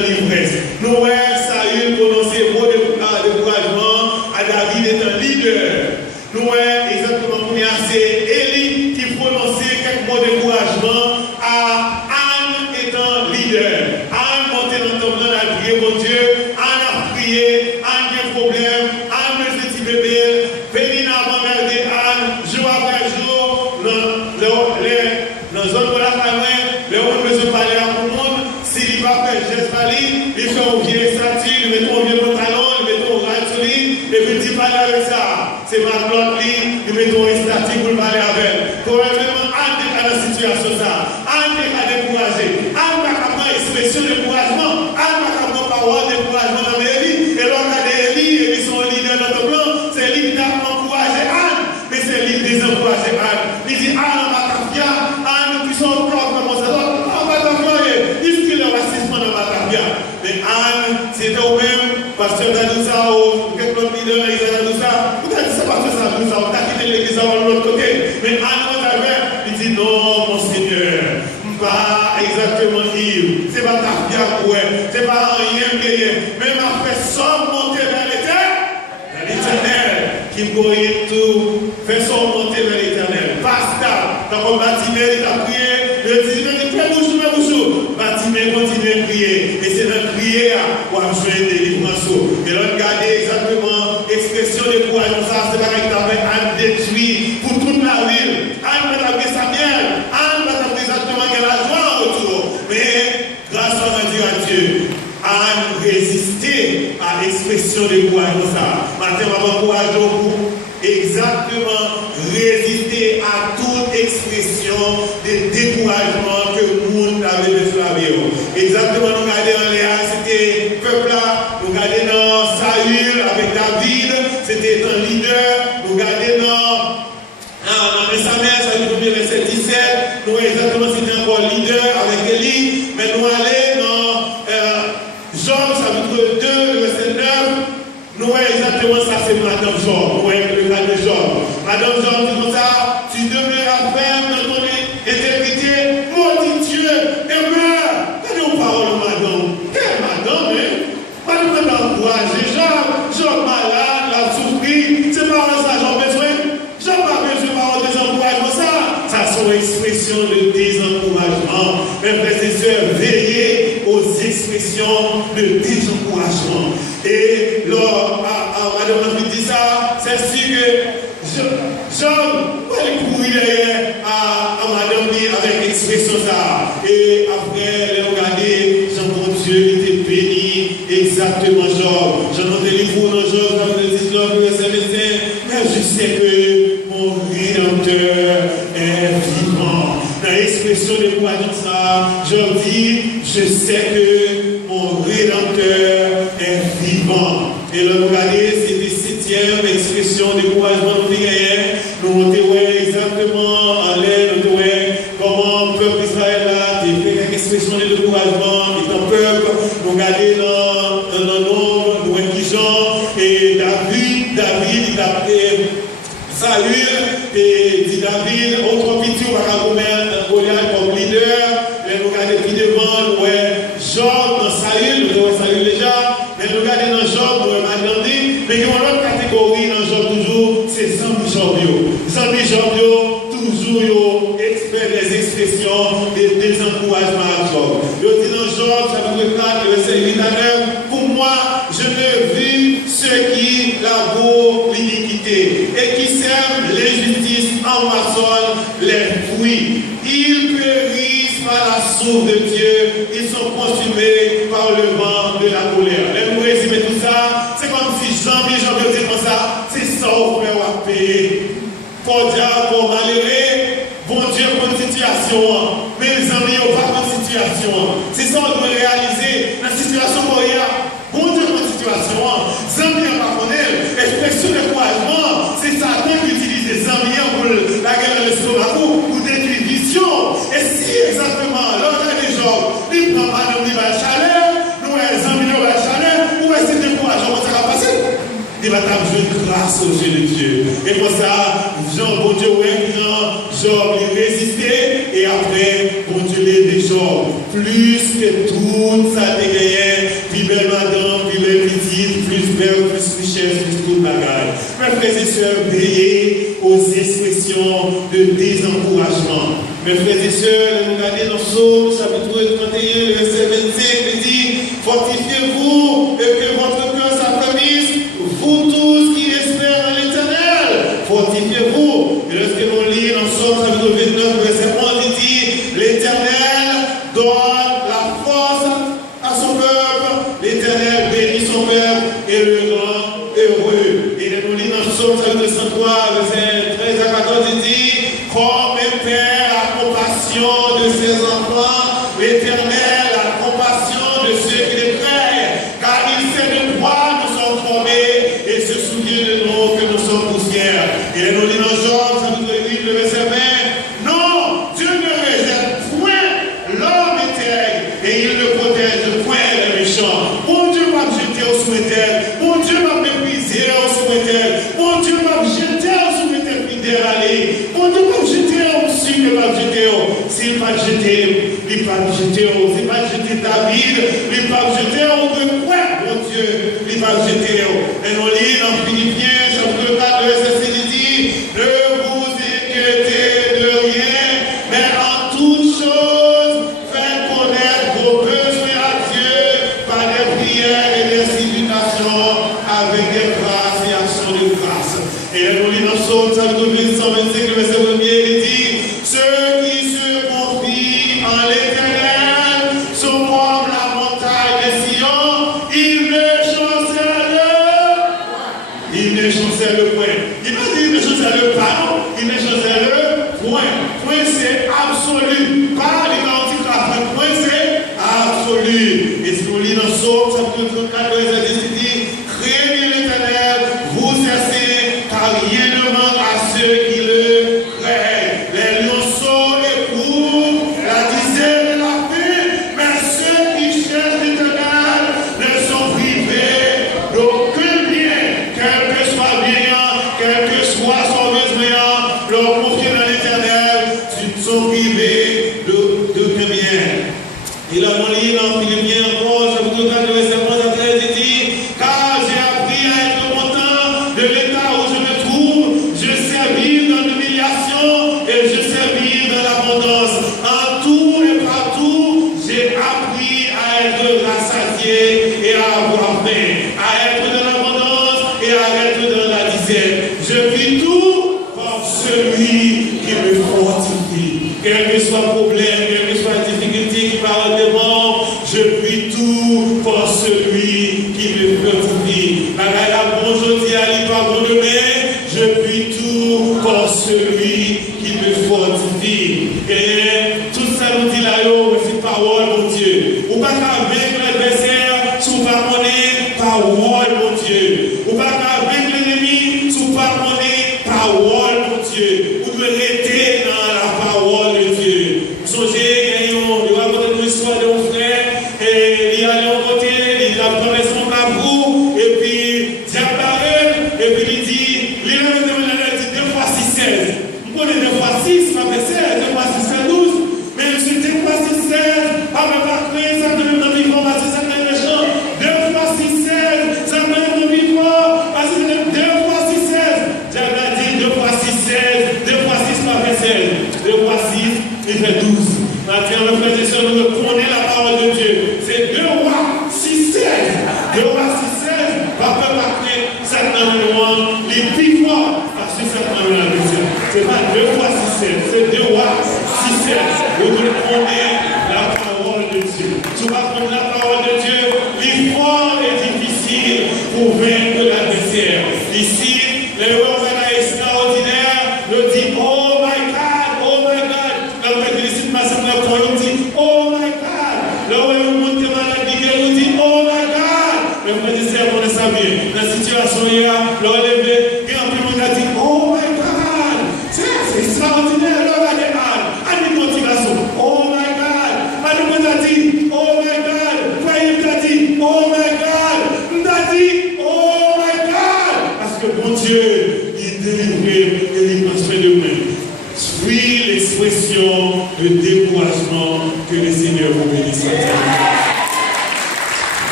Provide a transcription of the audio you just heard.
l'ivresse. Nous voyons Saül prononcer mot de découragement à David étant leader. Nous voyons exactement combien c'est Élie qui prononçait quelques mots de découragement à Anne étant leader. Anne montait dans le temple, elle a prié mon Dieu, Anne a prié, Anne a un problème, Anne a un petit bébé, Pénina a regardé Anne, jour après jour, dans la zone de la famille, les gens besoin de parler à tout le monde. S'il va faire geste à lui, il fait un vieux statut, il met un vieux pantalon, il met un rat sur lui, et puis il parle avec ça. C'est ma plante, il met un statut pour parler avec. Probablement, Anne est dans la situation ça. Anne est à décourager. Anne n'a pas de expression de découragement. Anne n'a pas de parole de découragement dans ma vie. Et l'on a des Élie, et ils sont leaders dans ton plan. C'est lui qui a encouragé Anne, mais c'est lui qui désencouragé Anne. Il dit Anne, on va t'affier, Anne, nous puissions encore comme ça. On va t'affier. Il dit le racisme dans ma carrière. Mais Anne, c'était au même, pasteur d'Adoussa, ou quelques autres leaders d'Adoussa. Vous avez dit ça, pasteur d'Adoussa, on t'a quitté l'église de l'autre côté. Mais Anne, on t'avait, il dit non, mon Seigneur, pas exactement ivre. C'est pas ta fière, ouais. C'est pas rien gagné. Mais m'a fait son monter vers l'éternel, qui voyait tout, fait son monter vers l'éternel. Pascal, dans le bâtiment, il a prié. Il dit, mais fais bouchou. Bâtiment continue à prier. Et c'est dans prier pour jouer des délivrance. Et là, regardez exactement l'expression de courage. Ça, c'est pas qu'il avait Anne détruit pour toute la ville. Anne va t'appeler sa bière. Anne va t'appeler exactement qu'elle a joie en retour. Mais, grâce à Dieu, Anne résistait à l'expression de courage. Ça. Maintenant, on va encourager pour exactement résister à toute expression de découragement que le monde avait besoin de la vie. Exactement, nous regardons dans Léa, c'était peuple là, nous regardons dans Saül avec David, c'était un leader, nous regardons dans Samuel, ça nous donne verset 17, nous exactement c'était encore leader avec Élie, mais nous allons dans Job, chapitre 2, verset 9. Nous voyons exactement ça, c'est Madame Job. Nous voyons le cas de Job. Madame Job dit comme ça, tu demeuras ferme dans ton intégrité, maudit Dieu, et meurs. Regardez aux paroles, madame. Quelle madame, hein? Madame d'encourager Job malade, l'a souffri. C'est pas ça, Job besoin. Job a besoin de paroles de désencouragement, ça. Ça sont expressions de désencouragement. Mes frères et sœurs, veillez aux expressions de désencouragement. Et lors, madame a dit ça, c'est sûr que Job va aller courir derrière à madame avec expression ça. Et après, les regarder, mon Dieu, il était béni, exactement Job. J'en ai des livres dans Job, dans le 19, verset 25, mais je sais que mon Rédempteur est vivant. Dans l'expression de quoi dans ça, Job dit, je sais que mon Rédempteur est vivant. Et là, regardez, c'est la 7e expression de découragement de Gaïen. Nous voyons exactement en l'air, nous voyons comment le peuple d'Israël a fait quelques expressions de découragement, étant peuple. Nous regardons dans le nombre, nous voyons qui Jean et David, il a appelé Saül, et dit David, autre petit, on va commettre Goliath comme leader. Mais nous regardons plus devant, nous voyons Job dans Saül, nous voyons Saül déjà. Mais nous regardons dans Job, nous voyons maintenant dit, mais il y a une autre catégorie dans Job toujours, c'est Zambi Job. Zambi Job, toujours expert des expressions des désencouragements à Job. Je dis dans Job, chapitre 4, verset 8 à 9, pour moi, je ne vis ceux qui labourent l'iniquité et qui sèment l'injustice emmaçonnent les fruits. Ils périssent par la source de Dieu, ils sont consumés par le vent de la colère. Les mots résumer tout ça, c'est comme si Jean veut dire comme ça, c'est ça au frère à payer. Cordial pour malheureux, bon Dieu pour une situation, mais les amis n'ont pas de situation. C'est ça qu'on doit réaliser, la situation qu'on a, bon Dieu pour une situation, Zambie n'a pas connaît, expression de découragement, c'est Satan qui utilise les amis pour la guerre de l'estomac, pour détruire vision. Et si exactement, l'autre des gens, il prend pas de la chaleur, nous les amis n'ont pas de chaleur, où est-ce que c'est découragement, ça va passer? Il va t'avoir grâce aux yeux de Dieu. Et pour ça, Jean, bon Dieu, Job, il résistait, et après, bon Dieu, les Job, plus que tout ça dégayait, désencouragement. Mes frères et sœurs, nous regardons dans Psaume, chapitre 31, le verset 25, il dit, fortifiez-vous et que votre cœur s'affermisse, vous tous qui espèrent en l'Éternel. Fortifiez-vous. Et lorsque nous lisons dans Psaume, chapitre 29, verset 11, il dit, l'Éternel donne la force à son peuple, l'Éternel bénit son peuple et le rend heureux. Et nous lisons dans Psaume, chapitre 103, verset 13 à 14, il dit, comme un père a compassion de ses enfants, l'Éternel a compassion de ceux qui les craignent, car il sait de quoi nous sommes formés et se souvient de nous que nous sommes poussière. Et nous lisons dans Job, chapitre 8, le verset 20, non, Dieu ne réserve point l'homme intègre et il ne protège point les méchants. Mon Dieu m'a jeté au soumetteur, mon Dieu m'a méprisé au soumetteur, mon Dieu m'a jeté au soumetteur fidèle aller. Mon Dieu m'a jeté au s'il ne m'a jeté au. S'il m'a jeté, il m'a jeté au. S'il m'a jeté David, il m'a jeté au. De quoi, mon Dieu, il m'a jeté au. Et nous lisons dans Philippiens, chapitre 4, verset 6, il dit, ne vous inquiétez de rien, mais en toutes choses, faites connaître vos besoins à Dieu par des prières et des supplications avec des grâces et actions de grâce. Et nous lisons dans Psaume, chapitre 125, le verset 1er, il dit, ceux qui se confient en l'Éternel sont comme la montagne de Sion, ils ne chancellent point. Il va dire, ils ne chancellent pas, ils ne chancellent point. Point c'est absolu. Pas les garanties graphiques. Point c'est absolu. Et si on lit dans Psaume, chapitre 34, verset 10, il dit, craignez l'Éternel, vous êtes car rien ne manque à ceux qui le craignent. Les lionceaux éprouvent la disette de la faim, mais ceux qui cherchent l'Éternel ne sont privés d'aucun bien, quel que soit bien, quel que soit son besoin, leur confier dans l'Éternel, ils sont privés d'aucun bien. Il a dit dans Philippiens encore, chapitre 4, verset 11 à 13, il dit, car j'ai appris à être content de l'état où je me trouve, je sais vivre dans l'humiliation et je sais vivre dans l'abondance. En tout et partout, j'ai appris à être rassasié et à avoir faim, à être dans l'abondance et à être dans la disette. Je vis tout par celui qui me fortifie. Quel que soit le problème, quelle que soit la difficulté qui parle de mort, je vis tout par celui qui me fortifie. La bonne aujourd'hui, elle n'est pas bon demain, je vis tout par celui qui me fortifie. Et tout ça nous dit là, c'est parole, mon Dieu. Ou pas qu'à vaincre l'adversaire, si vous pas connaître parole, mon Dieu. Ou pas qu'à vaincre l'ennemi, si vous pas connaître parole, mon Dieu. Vous devez rester dans la parole de Dieu. Songez, il y a une histoire de mon frère, et il y a un côté.